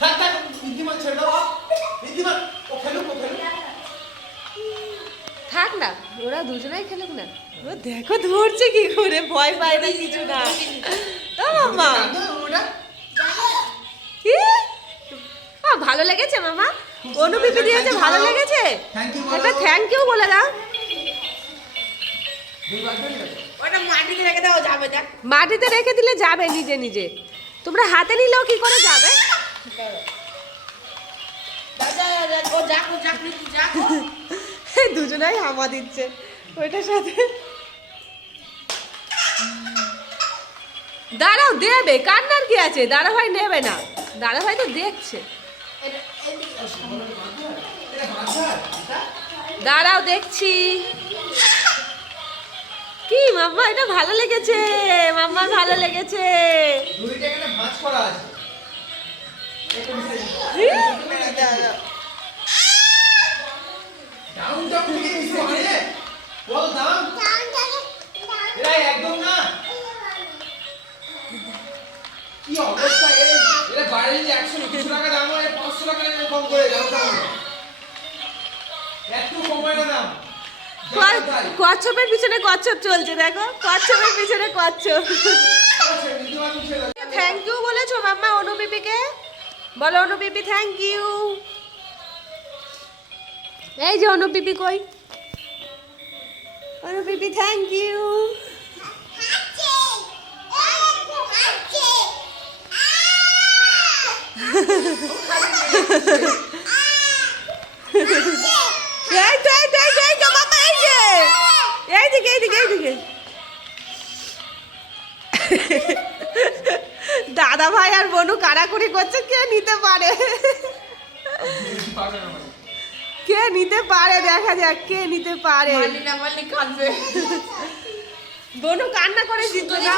থাক থাক ঋদ্ধিমান ছেড়ে দাও ঋদ্ধিমান ও খেলুক থাক না, ওরা দুজনেই খেলুক না। ও দেখো ধরছে কি করে, ভয় পায় না কিছু না। ও মামা কি ভালো লেগেছে মামা? অনুপিপি দিয়েছে, ভালো লেগেছে? এটা থ্যাংক ইউ বলে দাও। ওটা মাটিতে রেখে দাও, যাবে না। মাটিতে রেখে দিলে যাবে নিজে নিজে, তোমরা হাতে নিলেও কি করে যাবে? দুজনাই হামা দিচ্ছে ওইটার সাথে। দাঁড়াও, দেবে, কান্নার কি আছে? দাদা ভাই নেবে না, দাদা ভাই তো দেখছে। দাঁড়াও দেখছি। কি মাম্মা, এটা ভালো লেগেছে? মাম্মার ভালো লেগেছে। একদম না কি অবস্থা, এরা বাইরে 100 টাকা দাম হয় 500 টাকা কম করে দাও, একটু কমায় না দাম। কচ্ছপের পিছনে কচ্ছপ চলছে, দেখো কচ্ছপের পিছনে কচ্ছপ। থ্যাংক ইউ বলেছো মাম্মা অনুপিপিকে? বলো অনুপিপি থ্যাংক ইউ। এই যে অনুপিপি কই? অনুপিপি থ্যাংক ইউ। দাদা ভাই আর বনু কাড়াকুড়ি করছে, কে নিতে পারে? কে নিতে পারে, দেখা যাক কে নিতে পারে। বনু কান্না করে জিতবে না।